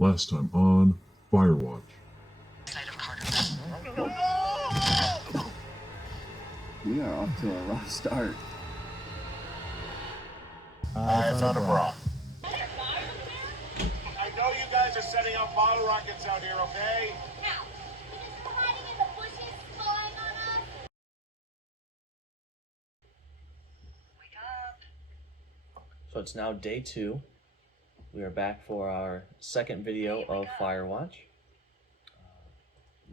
Last time on Firewatch. We are off to a rough start. I found a bra. I know you guys are setting up bottle rockets out here, okay? Now, we just go hiding in the bushes, spying on us. Wake up. So it's now day 2. We are back for our second video of Firewatch.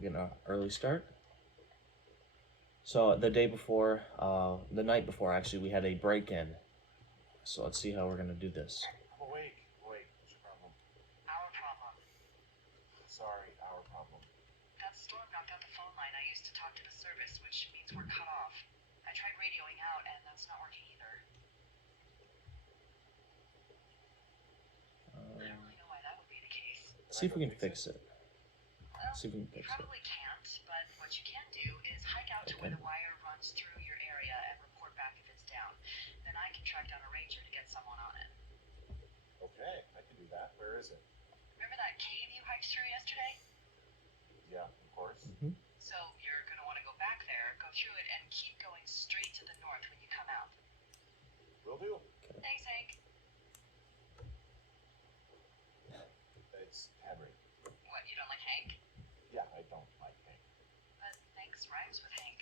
Getting an early start. So the day before, the night before actually, we had a break-in. So let's see how we're gonna do this. I'm awake. Wait, what's your problem? Our problem. Sorry, our problem. That storm knocked out the phone line I used to talk to the service, which means we're cut off. I tried radioing out, and that's not working either. I don't really know why that would be the case. See if we can fix it. Well, see if we can fix it. Probably can't, but what you can do is hike out to where the wire runs through your area and report back if it's down. Then I can track down a ranger to get someone on it. Okay, I can do that. Where is it? Remember that cave you hiked through yesterday? Yeah, of course. So you're going to want to go back there, go through it, and keep going straight to the north when you come out. Will do. Okay. Thanks, Hank. It's Henry. What, you don't like Hank? Yeah, I don't like Hank. But thanks rhymes with Hank.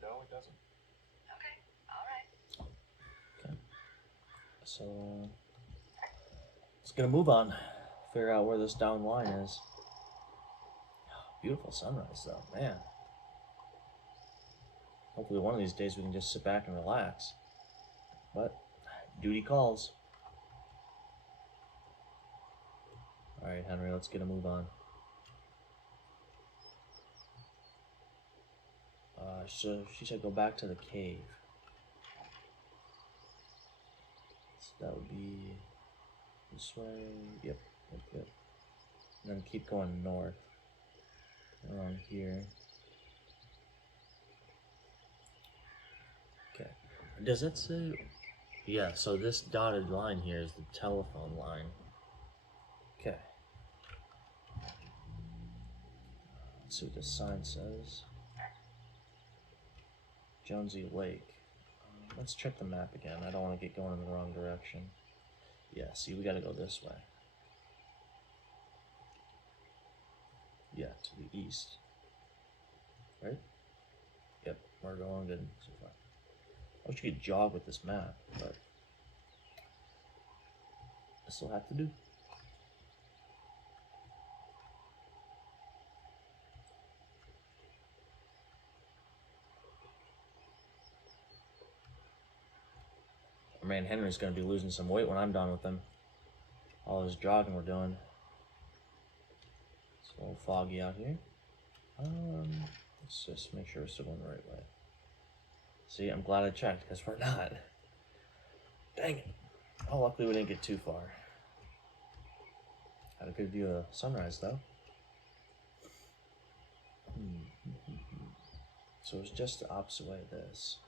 No, it doesn't. Okay, alright. Okay. So, let's get a move on. Figure out where this down line is. Beautiful sunrise though, man. Hopefully one of these days we can just sit back and relax. But, duty calls. Alright, Henry, let's get a move on. So she said go back to the cave. So that would be this way. Yep. And then keep going north. Around here. Okay. Does that say? Yeah, so this dotted line here is the telephone line. Okay. Let's see what the sign says. Jonesy Lake. Let's check the map again. I don't want to get going in the wrong direction. Yeah, see, we gotta go this way. Yeah, to the east. Right? Yep, we're going good so far. I wish you could jog with this map, but this will have to do. Our man Henry's gonna be losing some weight when I'm done with him. All this jogging we're doing. It's a little foggy out here. Let's just make sure we're still going the right way. See, I'm glad I checked, because we're not. Dang it. Oh, luckily we didn't get too far. Had a good view of the sunrise, though. So it's just the opposite way of this.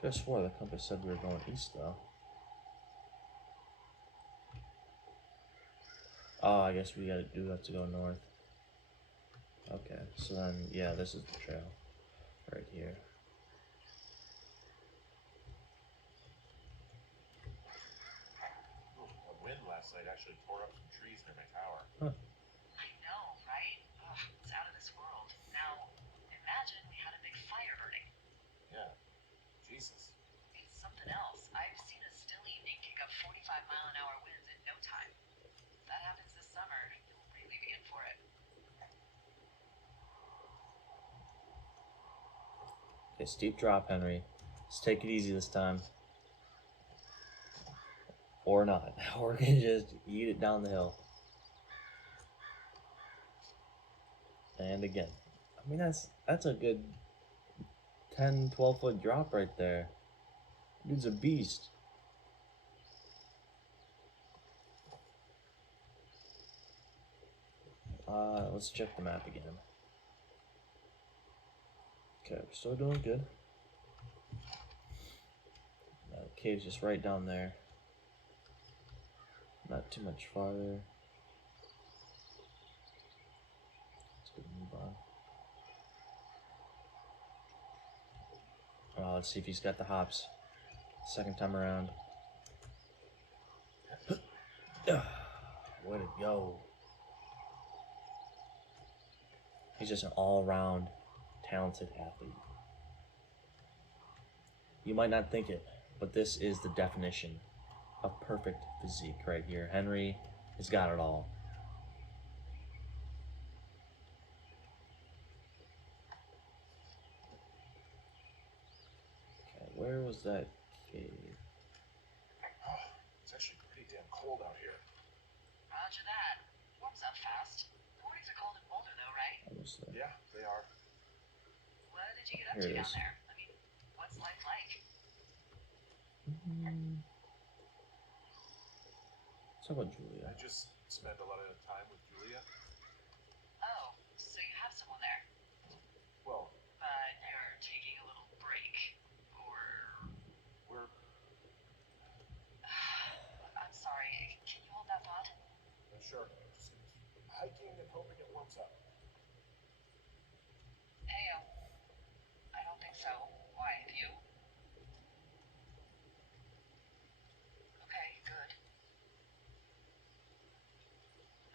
Could have swore the compass said we were going east, though. Oh, I guess we have to go north. Okay, so then, yeah, this is the trail. Right here. Ooh, a wind last night actually tore up some trees near my tower. Huh. I know, right? Ugh, it's out of this world. Now, imagine we had a big fire burning. Yeah. Jesus. It's something else. I've seen a still evening kick up 45-mile-an-hour winds in no time. If that happens this summer, you'll really be in for it. Okay, steep drop, Henry. Let's take it easy this time. Or not. We're gonna just eat it down the hill. And again. I mean, that's a good 10, 12 foot drop right there. Dude's a beast. Let's check the map again. Okay, we're still doing good. The cave's just right down there. Not too much farther. Let's get a move on. Let's see if he's got the hops. Second time around. Way to go. He's just an all-round talented athlete. You might not think it, but this is the definition of perfect physique right here. Henry has got it all. Okay, where was that cave? It's actually pretty damn cold out here. Roger that. Warms up fast. Mornings are cold in Boulder, though, right? Almost there. Yeah, they are. What did you get up Here to it down is. there? I mean, what's life like? Let's talk about Julia. I just spent a lot of time with Julia. Oh, so you have someone there. Well, But you're taking a little break. Or... we're... I'm sorry, can you hold that thought? Sure. Just hiking and hoping it warms up. Hey, I don't think so. Why, have you? Okay, good.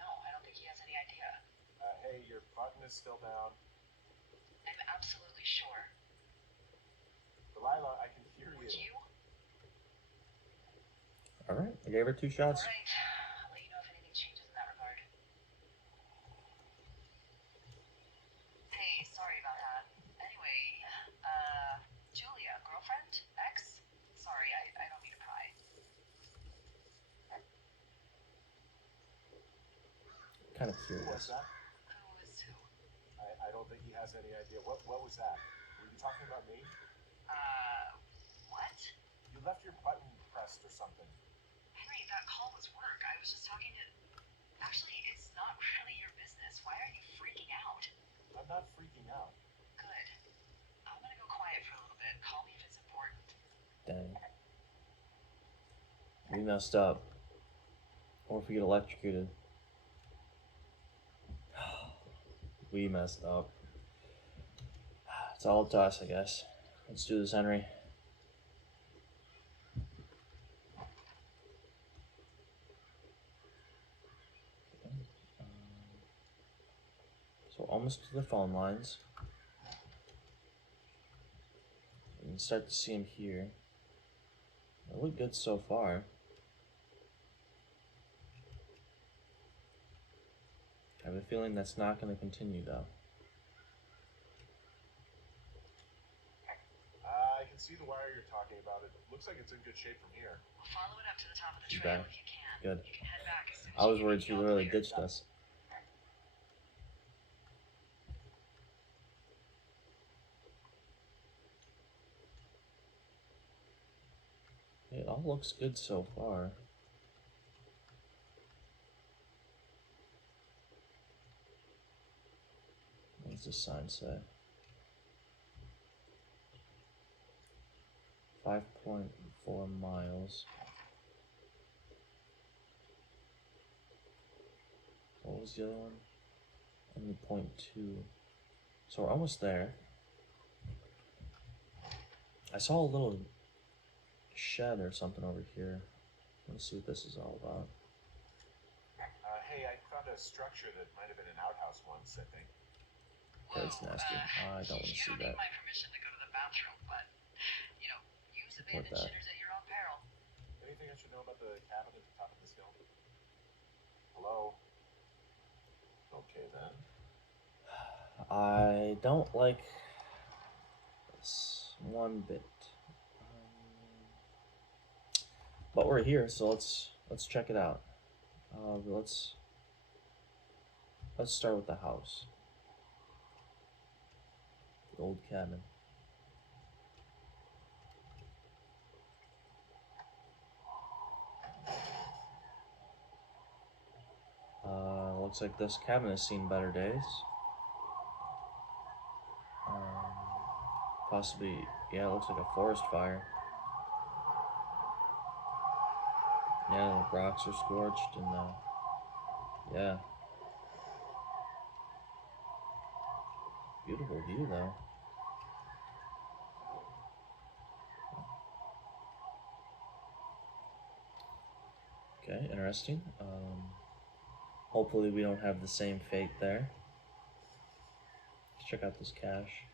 No, I don't think he has any idea. Hey, your button is still down. I'm absolutely sure. Delilah, I can hear Would you? Alright, I gave her 2 shots. Alright, I'll let you know if anything changes in that regard. Hey, sorry about that. Anyway, Julia, girlfriend? Ex? Sorry, I don't mean to pry. Kind of Who was curious. that? Who is who? I don't think he has any idea. What was that? Were you talking about me? What? You left your button pressed or something. Henry, that call was work. I was just talking to... Actually, it's not really your business. Why are you freaking out? I'm not freaking out. Good. I'm gonna go quiet for a little bit. Call me if it's important. Dang. We messed up. Or if we get electrocuted. We messed up. It's all up to us, I guess. Let's do this, Henry. So almost to the phone lines. You can start to see him here. They look good so far. I have a feeling that's not going to continue, though. I can see the wire you're talking about. It looks like it's in good shape from here. We'll follow it up to the top of the She's trail back. if you can. Good. You can head back as soon as I was you worried get she the literally elevator. ditched us. It all looks good so far. What does this sign say? 5.4 miles. What was the other one? Only 0.2. So we're almost there. I saw a little shed or something over here. Let's see what this is all about. Hey, I found a structure that might have been an outhouse once, I think. That's nasty. I don't want to see You don't that. need my permission to go to the bathroom, but, you know, use Support abandoned that. shitters at your own peril. Anything I should know about the cabin at the top of this hill? Hello? Okay, then. I don't like this one bit. But we're here, so let's check it out. Let's start with the house. The old cabin. Looks like this cabin has seen better days. Possibly, yeah, it looks like a forest fire. Yeah, the rocks are scorched and yeah. Beautiful view though. Okay, interesting. Hopefully we don't have the same fate there. Let's check out this cache.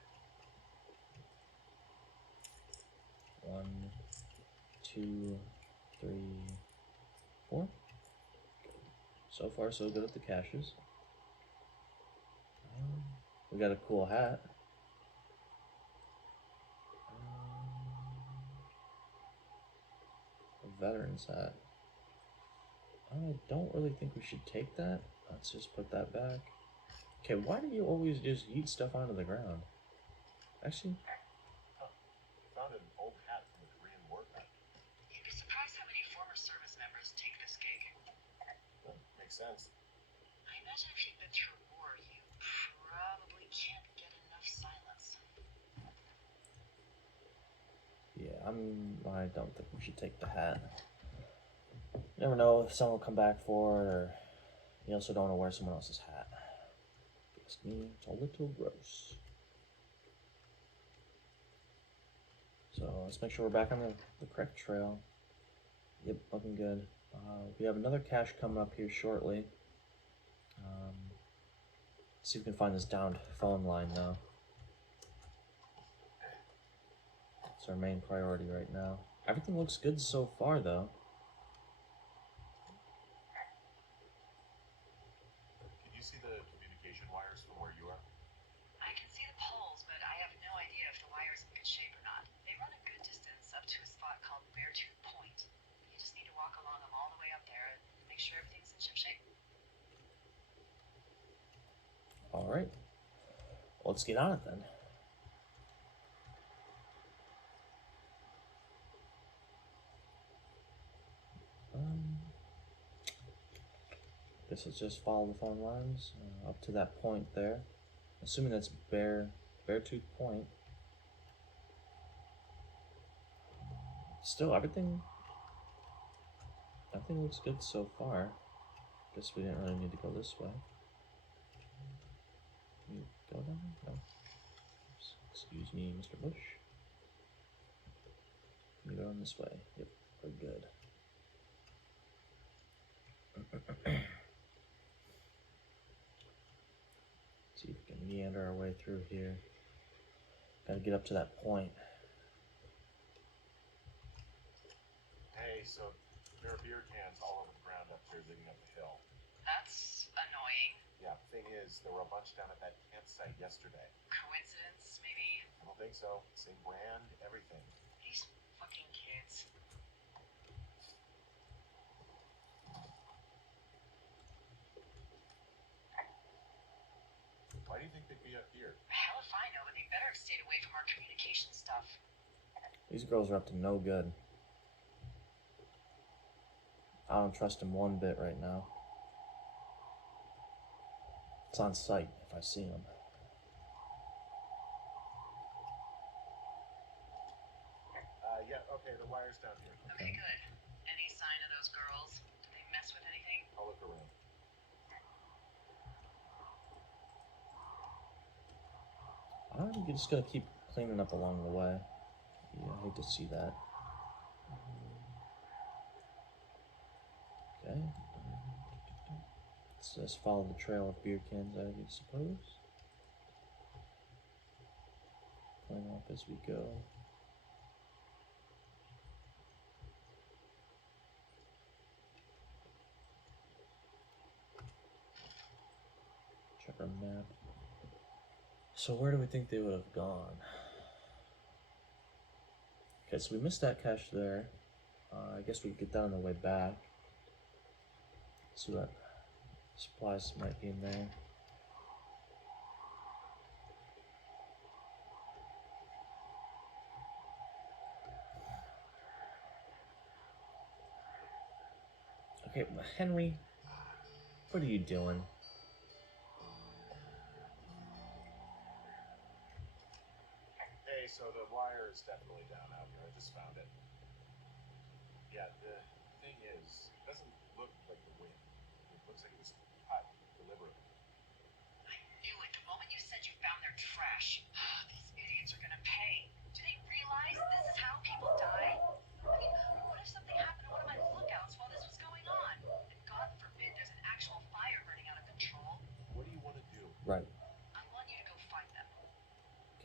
1, 2, 3, 4. So far, so good at the caches. We got a cool hat. A veteran's hat. I don't really think we should take that. Let's just put that back. Okay, why do you always just eat stuff onto the ground? Actually, Found an old hat from a Korean War vet. You'd be surprised how many former service members take this gig. Makes sense. I imagine if you've been through war, you probably can't get enough silence. yeah, I don't think we should take the hat. You never know if someone will come back for it, or you also don't want to wear someone else's hat. Makes me a little gross. So let's make sure we're back on the correct trail. Yep, looking good. We have another cache coming up here shortly. See if we can find this downed phone line though. It's our main priority right now. Everything looks good so far though. Can you see the communication wires from where you are? I can see the poles, but I have no idea if the wire's in good shape or not. They run a good distance up to a spot called Beartooth Point. You just need to walk along them all the way up there and make sure everything's in ship shape. Alright. Let's get on it then. Guess let's just follow the phone lines up to that point there. Assuming that's Beartooth Point. Still, everything looks good so far. Guess we didn't really need to go this way. Can you go down? No. Oops. Excuse me, Mr. Bush. Can you go in this way? Yep, we're good. See if we can meander our way through here. Gotta get up to that point. Hey, so there are beer cans all over the ground up here leading up the hill. That's annoying. Yeah, the thing is, there were a bunch down at that campsite yesterday. Coincidence, maybe? I don't think so. Same brand, everything. These fucking kids. Why do you think they'd be up here? Hell if I know, but they better have stayed away from our communication stuff. These girls are up to no good. I don't trust them one bit right now. It's on sight if I see them. Yeah, okay, the wire's down here. Okay, good. Any sign of those girls? Did they mess with anything? I'll look around. I'm just gonna keep cleaning up along the way. Yeah, I hate to see that. Okay. Let's just follow the trail of beer cans, I suppose. Clean up as we go. Check our map. So where do we think they would have gone? Okay, so we missed that cache there. I guess we could get that on the way back. See what supplies might be in there. Okay, Henry, what are you doing? So the wire is definitely down out here. I just found it. Yeah, the thing is, it doesn't look like the wind. It looks like it was cut deliberately. I knew it. The moment you said you found their trash. These idiots are gonna pay. Do they realize this is how people die? I mean, what if something happened to one of my lookouts while this was going on? And God forbid there's an actual fire burning out of control. What do you want to do? Right. I want you to go find them.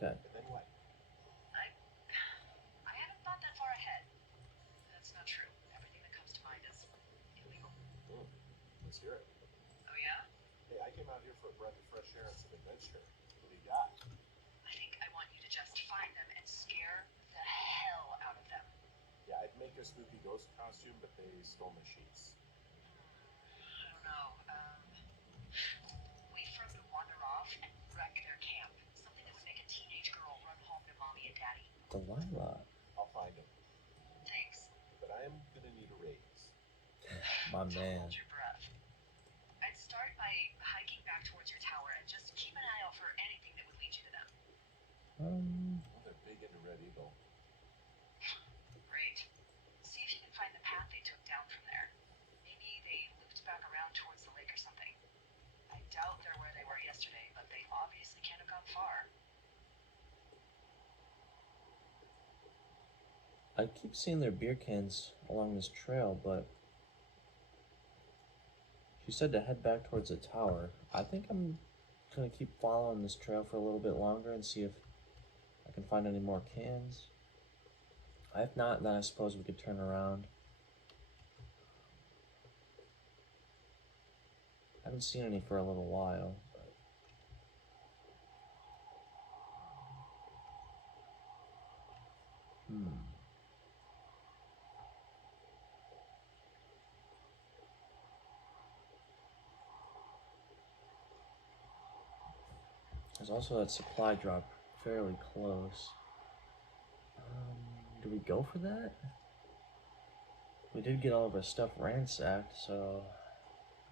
Okay. And then what? I haven't thought that far ahead. That's not true. Everything that comes to mind is illegal. Let's hear it. Oh yeah? Hey, I came out here for a breath of fresh air and some adventure. What do you got? I think I want you to just find them and scare the hell out of them. Yeah, I'd make a spooky ghost costume, but they stole my sheets. I don't know. Wait for them to wander off and wreck their camp. Something that would make a teenage girl run home to mommy and daddy. Delilah. I'll find them. Thanks. But I am gonna need a raise. My Don't man. hold your breath. I'd start by hiking back towards your tower and just keep an eye out for anything that would lead you to them. Well, they're big into Red Eagle. Great. See if you can find the path they took down from there. Maybe they looped back around towards the lake or something. I doubt they're where they were yesterday, but they obviously can't have gone far. I keep seeing their beer cans along this trail, but she said to head back towards the tower. I think I'm gonna keep following this trail for a little bit longer and see if I can find any more cans. If not, then I suppose we could turn around. I haven't seen any for a little while. There's also that supply drop fairly close. Do we go for that? We did get all of our stuff ransacked, so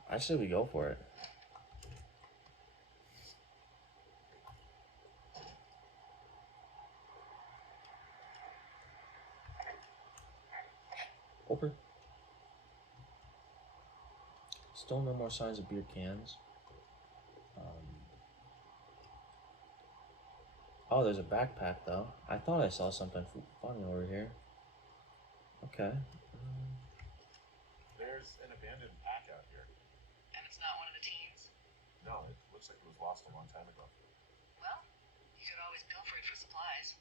I say we go for it. Over. Still no more signs of beer cans. Oh, there's a backpack though. I thought I saw something funny over here. Okay. There's an abandoned pack out here. And it's not one of the teens? No, it looks like it was lost a long time ago. Well, you could always pilfer it for supplies.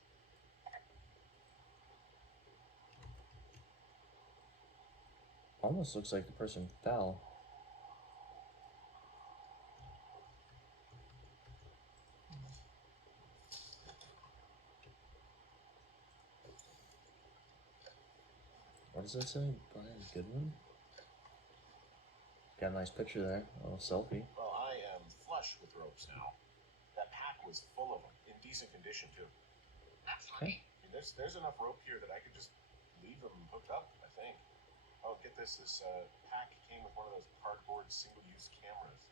Almost looks like the person fell. What does that say? Brian Goodwin? Got a nice picture there. A little selfie. Well, I am flush with ropes now. That pack was full of them, in decent condition too. That's lucky. I mean, there's enough rope here that I could just leave them hooked up, I think. Oh, get this. This pack came with one of those cardboard single-use cameras.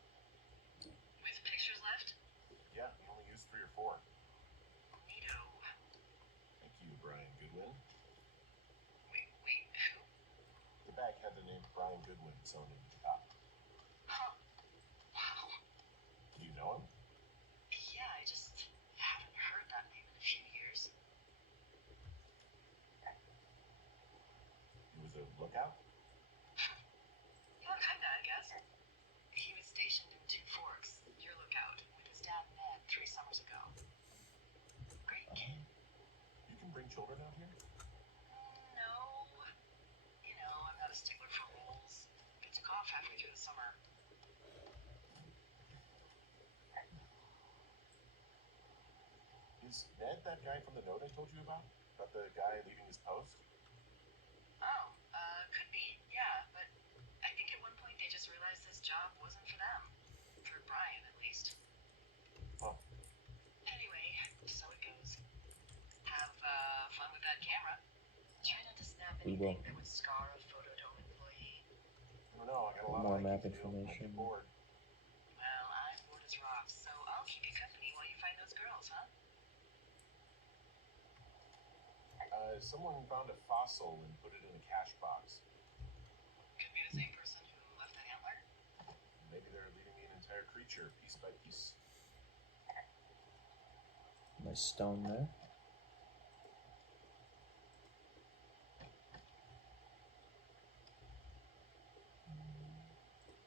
With pictures left? Yeah, we only used 3 or 4. Neato. Thank you, Brian Goodwin. Wait, who? The bag had the name Brian Goodwin sewn into the top. Huh. Wow. Do you know him? Yeah, I just haven't heard that name in a few years. He was a lookout? Yeah, kinda, I guess. He was stationed in Two Forks, your lookout, with his dad Ned 3 summers ago. Great kid. You can bring children out here? No. You know, I'm not a stickler for rules. I took off halfway through the summer. Is Ned that guy from the note I told you about? About the guy leaving his post? Oh, could be, yeah, but I think at one point they just realized this job wasn't for them. For Brian, at least. Huh. Anyway, so it goes. Have, fun with that camera. Try not to snap We anything will. that would scar a photodome employee. I don't know, I got a lot More of map hiking to do. I information. get bored. Well, I'm bored as rocks, so I'll keep you company while you find those girls, huh? Someone found a fossil and put it in a cash box. creature piece by piece. Nice stone there.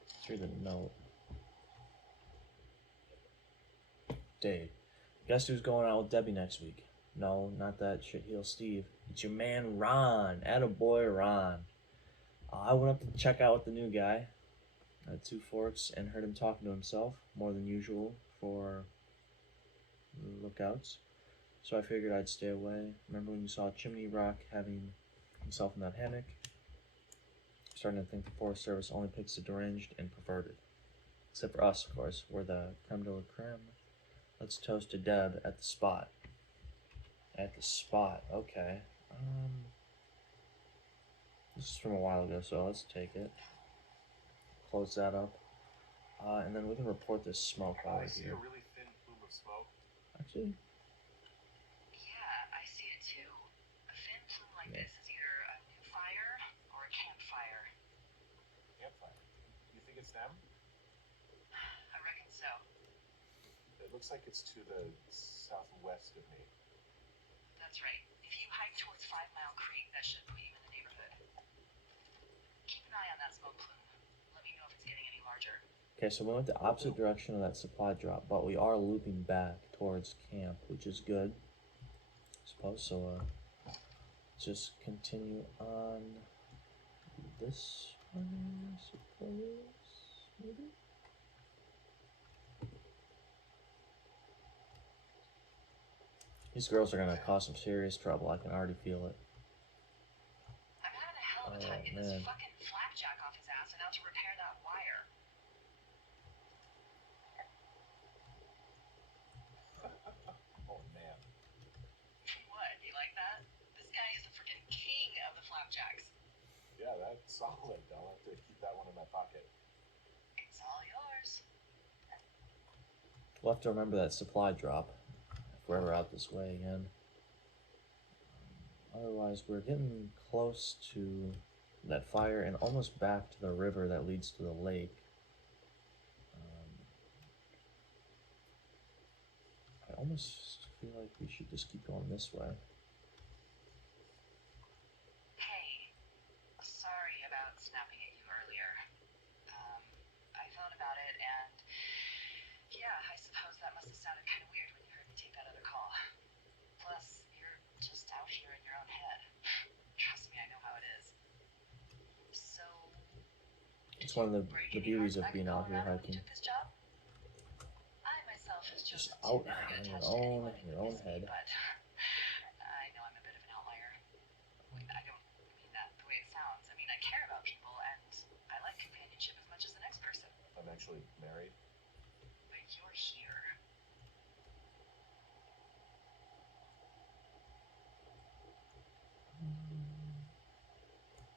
Let's read the note. Dave, guess who's going out with Debbie next week? No, not that shitheel Steve. It's your man Ron. Attaboy Ron. I went up to check out with the new guy at Two Forks and heard him talking to himself more than usual for lookouts. So I figured I'd stay away. Remember when you saw Chimney Rock having himself in that hammock? Starting to think the Forest Service only picks the deranged and perverted. Except for us, of course. We're the creme de la creme. Let's toast to Deb at the spot. At the spot, okay. This is from a while ago, so let's take it. Close that up. And then we can report this smoke I over see here. a really thin plume of smoke. Actually, Yeah, I see it too. A thin plume like this is either a new fire or a campfire. Campfire. You think it's them? I reckon so. It looks like it's to the southwest of me. That's right. If you hike towards 5 Mile Creek, that should put you in the neighborhood. Keep an eye on that smoke plume. Let me know if it's getting any larger. okay, so we went the opposite direction of that supply drop, but we are looping back towards camp, which is good, I suppose. So, just continue on this way, I suppose, maybe? These girls are gonna cause some serious trouble. I can already feel it. I'm having a hell of a time getting this fucking flapjack off his ass and out to repair that wire. Oh man. What? You like that? This guy is the freaking king of the flapjacks. Yeah, that's solid. I'll have to keep that one in my pocket. It's all yours. We'll have to remember that supply drop if we're ever out this way again. Otherwise, we're getting close to that fire and almost back to the river that leads to the lake. I almost feel like we should just keep going this way. Hey, sorry about snapping at you earlier. I thought about it and yeah, I suppose that must have sounded kind of weird when you heard me take that other call. Plus, you're just out here in your own head. Trust me, I know how it is. So, It's one of the beauties of back being in out here Colorado when you hiking. took this job? I myself is Just just out too on attached your to own, anyone who your own misses me, head. but I know I'm a bit of an outlier. Wait, I don't mean that the way it sounds. I mean, I care about people and I like companionship as much as the next person. I'm actually married. But you're here.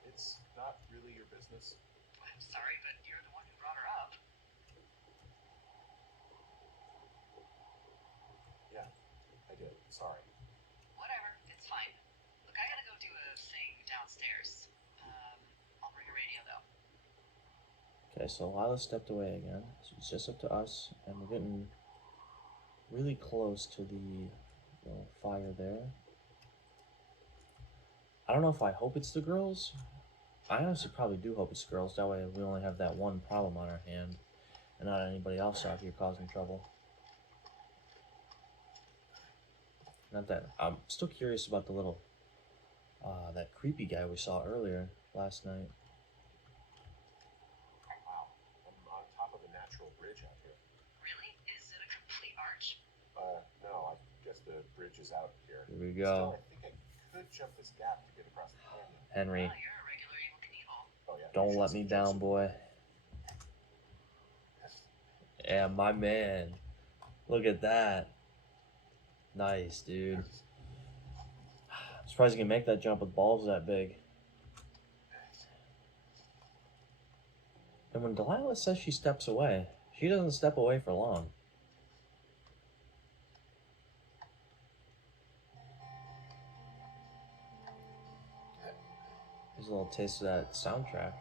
It's not really your business. I'm sorry, but you're the one who brought her up. Yeah, I did. Sorry. Whatever, it's fine. Look, I gotta go do a thing downstairs. I'll bring a radio though. Okay, so Lila stepped away again. So it's just up to us, and we're getting really close to the fire there. I don't know if I hope it's the girls. I honestly probably do hope it's girls. That way we only have that one problem on our hand and not anybody else out here causing trouble. Not that I'm still curious about the little that creepy guy we saw earlier last night. Wow. I'm on top of a natural bridge out here. Really? Is it a complete arch? No, I guess the bridge is out here. Here we go. Still, I think I could jump this gap to get across the canyon. Henry, Well, you're a regular Evel Knievel. Oh yeah. don't let me down, boy. Yeah, my man. Look at that. Nice, dude. I'm surprised you can make that jump with balls that big. And when Delilah says she steps away, she doesn't step away for long. Here's a little taste of that soundtrack.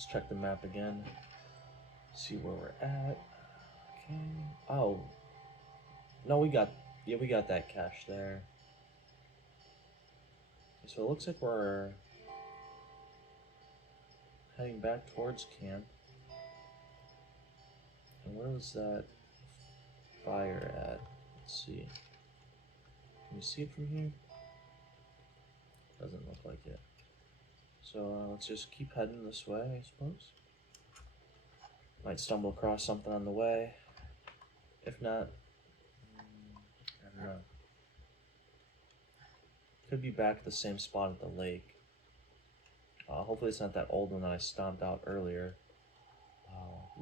Let's check the map again. See where we're at. Okay. Oh. No, we got that cache there. Okay, so it looks like we're heading back towards camp. And where was that fire at? Let's see. Can you see it from here? Doesn't look like it. So let's just keep heading this way, I suppose. Might stumble across something on the way. If not, I don't know. Could be back at the same spot at the lake. Hopefully it's not that old one that I stomped out earlier.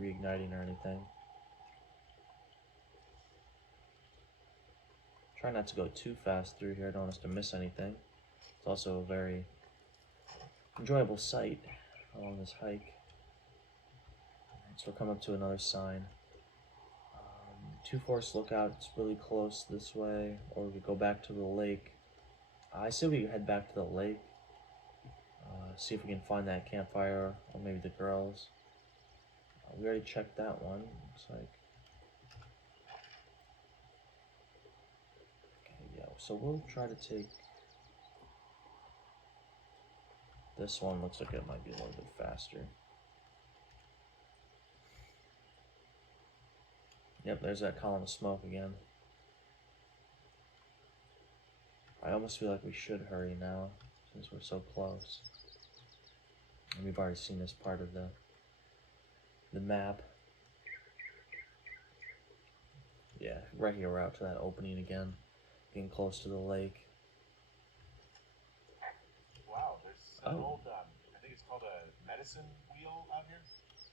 Reigniting or anything. Try not to go too fast through here. I don't want us to miss anything. It's also a very enjoyable sight along this hike. So we're coming up to another sign. Two Forest Lookout. It's really close this way, or we could go back to the lake. I say we head back to the lake. See if we can find that campfire, or maybe the girls. We already checked that one. Looks like. Okay, yeah. So we'll try to take. This one looks like it might be a little bit faster. Yep, there's that column of smoke again. I almost feel like we should hurry now, since we're so close. And we've already seen this part of the map. Yeah, right here we're out to that opening again. Getting close to the lake. Wow, there's an old, I think it's called a medicine wheel out here.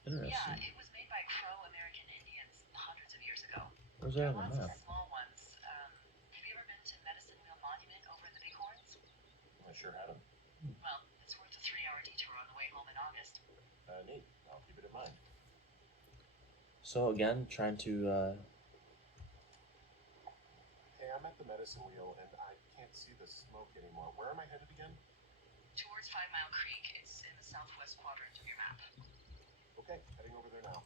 Interesting. Yeah, it was made by Crow-American Indians hundreds of years ago. Where's There that are on lots the of map? small ones. Have you ever been to Medicine Wheel Monument over in the Bighorns? I sure had them. Well, it's worth a 3-hour detour on the way home in August. Neat. I'll keep it in mind. So again, trying to Hey, I'm at the medicine wheel and I can't see the smoke anymore. Where am I headed again? Towards 5 Mile Creek. It's in the southwest quadrant of your map. Okay, heading over there now.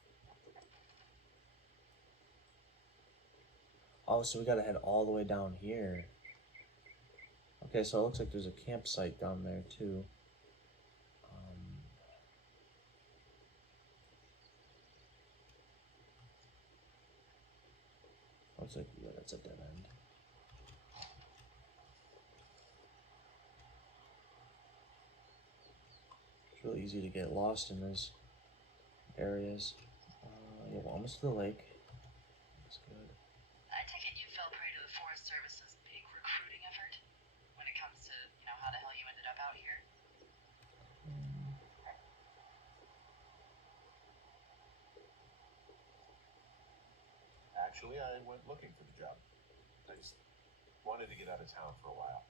Oh, so we gotta head all the way down here. Okay, so it looks like there's a campsite down there too. Looks like, yeah, that's a dead end. It's really easy to get lost in these areas. Yeah, we're almost to the lake. That's good. I take it you fell prey to the Forest Service's big recruiting effort when it comes to, how the hell you ended up out here. Actually, I went looking for the job. I just wanted to get out of town for a while.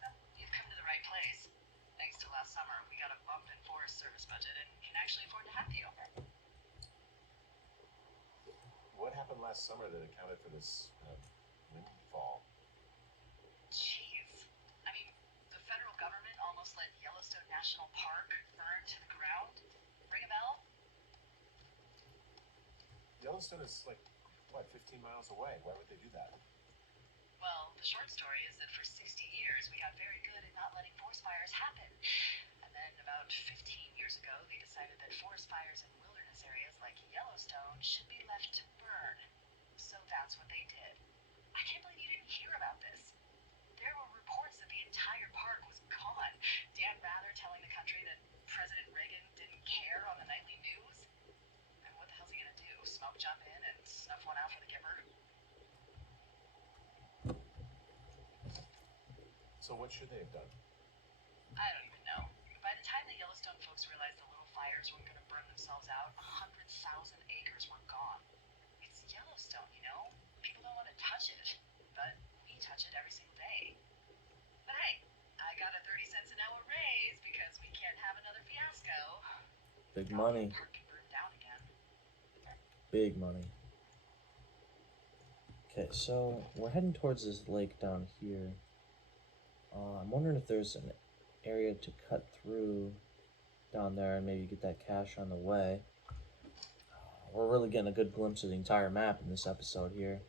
Well, you've come to the right place. Thanks to last summer, we got a bump in Forest Service budget and can actually afford to have you. What happened last summer that accounted for this windfall? Jeez. I mean, the federal government almost let Yellowstone National Park burn to the ground. Ring a bell? Yellowstone is like, what, 15 miles away? Why would they do that? Well, the short story is that for 60 years, we got very good at not letting forest fires happen. And then about 15 years ago, they decided that forest fires in wilderness areas like Yellowstone should be left to burn. So that's what they did. I can't believe you didn't hear about this. There were reports that the entire park was gone. Dan Rather telling the country that President Reagan didn't care on the nightly news. And what the hell's he gonna do? Smoke jump in and snuff one out for the giver? So what should they have done? I don't even know. By the time the Yellowstone folks realized the little fires weren't going to burn themselves out, 100,000 acres were gone. It's Yellowstone, People don't want to touch it, but we touch it every single day. But hey, I got a 30 cents an hour raise because we can't have another fiasco. Big money. The park can burn down again. Big money. Okay, so we're heading towards this lake down here. I'm wondering if there's an area to cut through down there and maybe get that cache on the way. We're really getting a good glimpse of the entire map in this episode here.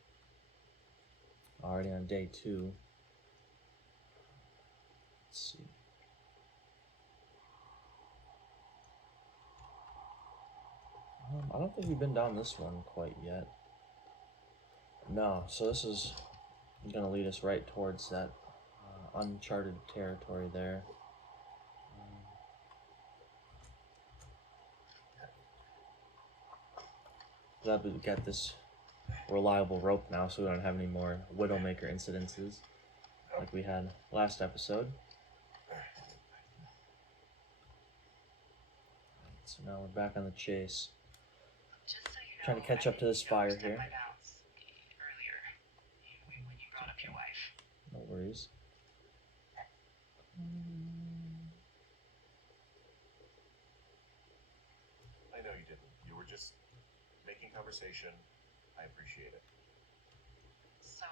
Already on day 2. Let's see. I don't think we've been down this one quite yet. No, so this is going to lead us right towards that uncharted territory there. Glad we got this reliable rope now, so we don't have any more Widowmaker incidences like we had last episode. So now we're back on the chase. Just so you know, Trying to catch up to this fire here. my bounce earlier when you brought up your wife. No worries. I know you didn't. You were just making conversation. I appreciate it. So,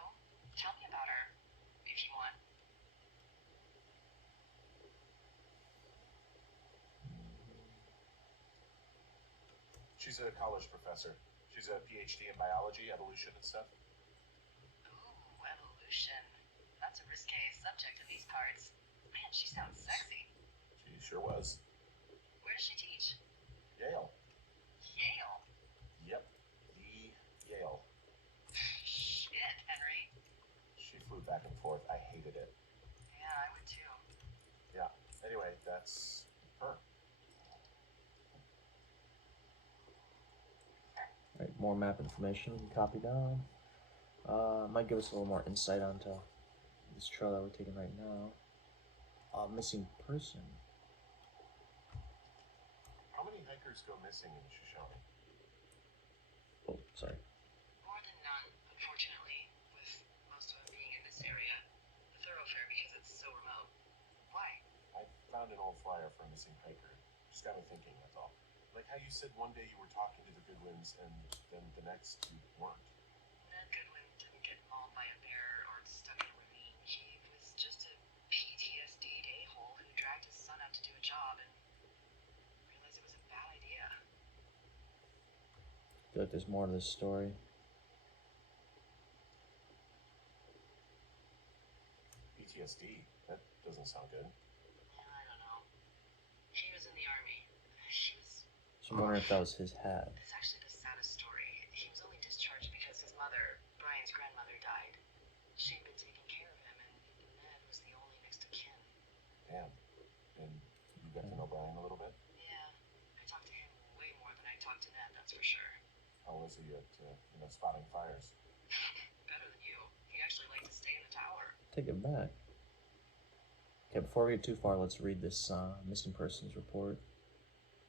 tell me about her, if you want. She's a college professor. She's a PhD in biology, evolution, and stuff. Ooh, evolution. That's a risque subject in these parts. Man, she sounds sexy. She sure was. Where does she teach? Yale. Yale. Yep. The Yale. Shit, Henry. She flew back and forth. I hated it. Yeah, I would too. Yeah. Anyway, that's her. Right, more map information we can copy down. Might give us a little more insight onto this trail that we're taking right now. Missing person. How many hikers go missing in Shoshone? Oh, sorry. More than none, unfortunately, with most of them being in this area. The thoroughfare because it's so remote. Why? I found an old flyer for a missing hiker. Just got me thinking, that's all. Like how you said one day you were talking to the Goodwins and then the next you weren't. Ned Goodwin didn't get mauled by a bear or stuck in a ravine. He was just a PTSD'd a-hole who dragged his son out to do a job and realized it was a bad idea. I feel like there's more to this story. PTSD? That doesn't sound good. I don't know. He was in the army. She was... So I'm wondering if that was his hat. It's actually the saddest story. He was only discharged because his mother, Brian's grandmother, died. She'd been taking care of him, and Ned was the only next of kin. Damn. And you got to know Brian a little bit? Yeah, I talked to him way more than I talked to Ned, that's for sure. How was he at, spotting fires? Better than you. He actually liked to stay in the tower. Take it back. Okay, before we get too far, let's read this missing persons report.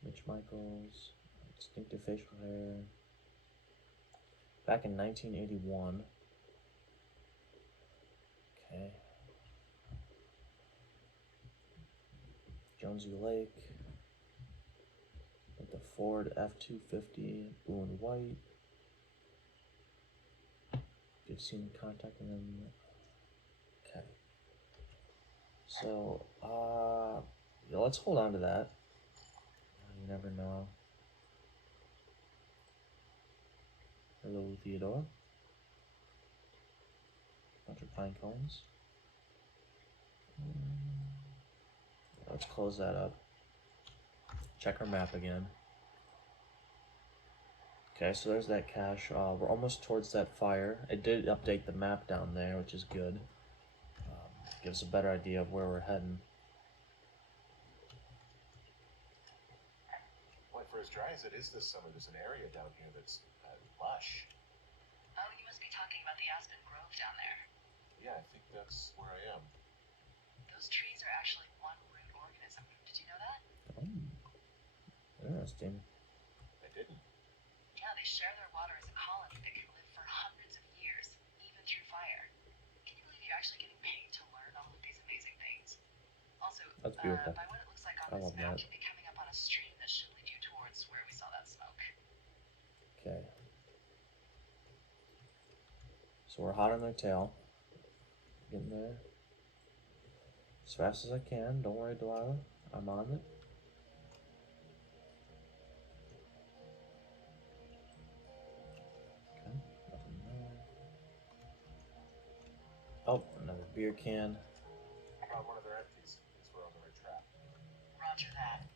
Mitch Michaels, distinctive facial hair. Back in 1981. Okay. Jonesy Lake. With the Ford F-250, blue and white. Good seen contacting them. Okay. So, yeah, let's hold on to that. You never know. Hello, Theodore. Bunch of pine cones. Let's close that up. Check our map again. Okay, so there's that cache. We're almost towards that fire. It did update the map down there, which is good. Gives a better idea of where we're heading. Boy, for as dry as it is this summer, there's an area down here that's lush. Oh, you must be talking about the Aspen Grove down there. Yeah, I think that's where I am. Those trees are actually one root organism. Did you know that? Interesting. I didn't. Yeah, they share their water as a colony that can live for hundreds of years, even through fire. Can you believe you're actually getting paid to learn all of these amazing things? Also, That's beautiful. by what it looks like I on this love map, that. you'll be coming up on a stream that should lead you towards where we saw that smoke. Okay. So we're hot on their tail. Getting there. As fast as I can. Don't worry, Delilah. I'm on it. beer can. I found one of their empties. Guess we're on the right track. Roger that.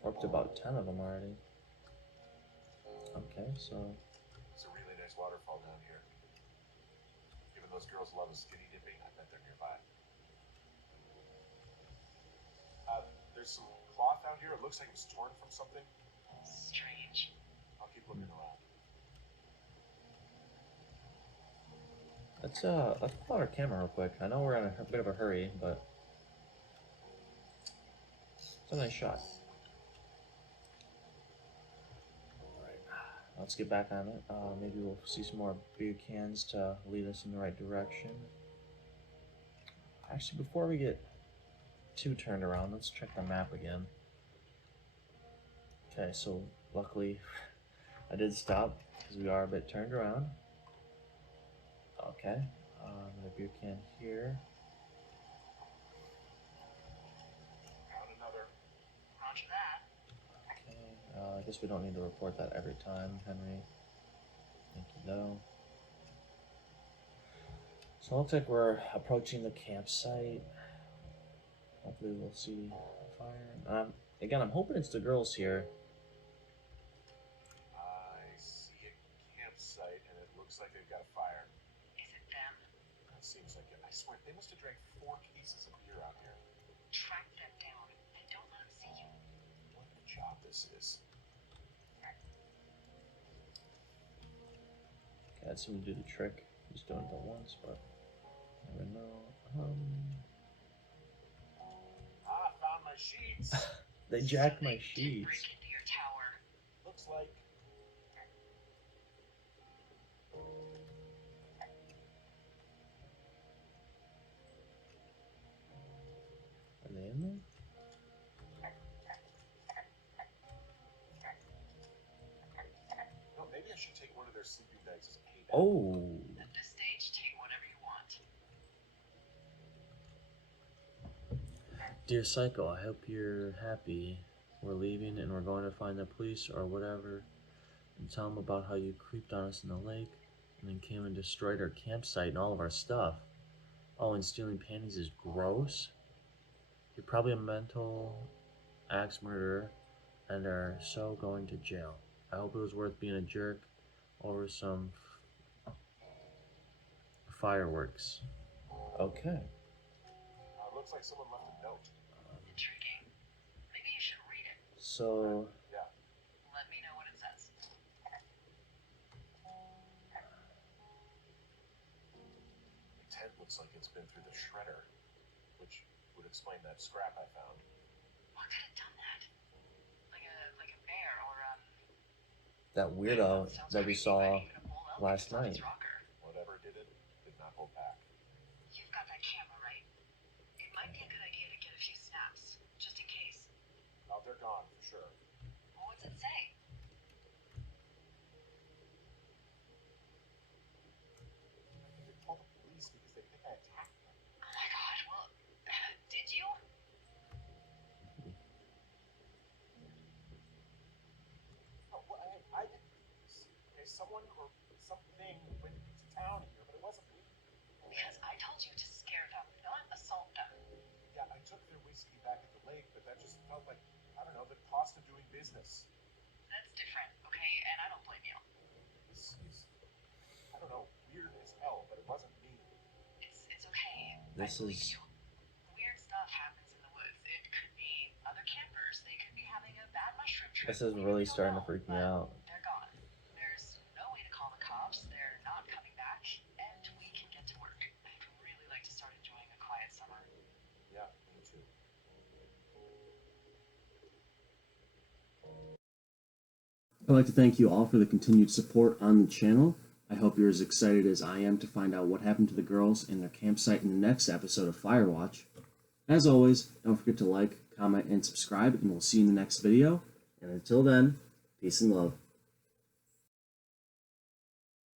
We're up to about 10 of them already. Okay, so It's a really nice waterfall down here. Given those girls love a skinny dipping, I bet they're nearby. There's some cloth out here. It looks like it was torn from something. Strange. I'll keep looking around. let's pull out our camera real quick. I know we're in a bit of a hurry, but it's a nice shot. Alright, let's get back on it. Maybe we'll see some more beer cans to lead us in the right direction. Actually, before we get too turned around, let's check the map again. Okay, so luckily I did stop because we are a bit turned around. Okay, another beer can here. Found another. Roger that. Okay, I guess we don't need to report that every time, Henry. Thank you, though. So it looks like we're approaching the campsite. Hopefully we'll see a fire. Again, I'm hoping it's the girls here. I see a campsite, and it looks like they've got a fire. Is it them? It seems like it. I swear, they must have drank 4 cases of beer out here. Track them down and don't let them see you. What a job this is. Okay, that seemed to do the trick. Just doing it once, but never know. Found my sheets. They jacked So my they did sheets. break into your tower. Looks like. Are they in there? No, maybe I should take one of their sleeping bags as payback. Oh, At this stage, take whatever you want. dear Psycho, I hope you're happy. We're leaving and we're going to find the police or whatever and tell them about how you creeped on us in the lake and then came and destroyed our campsite and all of our stuff. Oh, and stealing panties is gross. You're probably a mental axe murderer and are so going to jail. I hope it was worth being a jerk over some fireworks. Okay. Looks like someone left a note. Intriguing. Maybe you should read it. So, Yeah. Let me know what it says. The tent looks like it's been through the shredder, which would explain that scrap I found. What could have done that? Like a bear or that weirdo sounds that we creepy, saw but even a bull elk last is on its night. rocker. Whatever did it did not hold back. You've got that camera, right? It might be a good idea to get a few snaps, just in case. Oh, they're gone for sure. Well, what's it say? I think they called the police because they think I attacked them. Oh my god, well, did you? No, well, I didn't do this. Okay, someone or something went into town here, but it wasn't me. Because I told you to scare them, not assault them. Yeah, I took their whiskey back at the lake, but that just felt like, I don't know, the cost of doing business. That's different, okay? And I don't blame you. This is, I don't know, weird as hell, but it wasn't me. It's okay. This I believe is- you. Weird stuff happens in the woods. It could be other campers. They could be having a bad mushroom trip. This is We really don't starting to know, freak me but out. They're gone. There's no way to call the cops. They're not coming back, and we can get to work. I'd really like to start enjoying a quiet summer. Yeah, me too. I'd like to thank you all for the continued support on the channel. I hope you're as excited as I am to find out what happened to the girls in their campsite in the next episode of Firewatch. As always, don't forget to like, comment, and subscribe, and we'll see you in the next video. And until then, peace and love.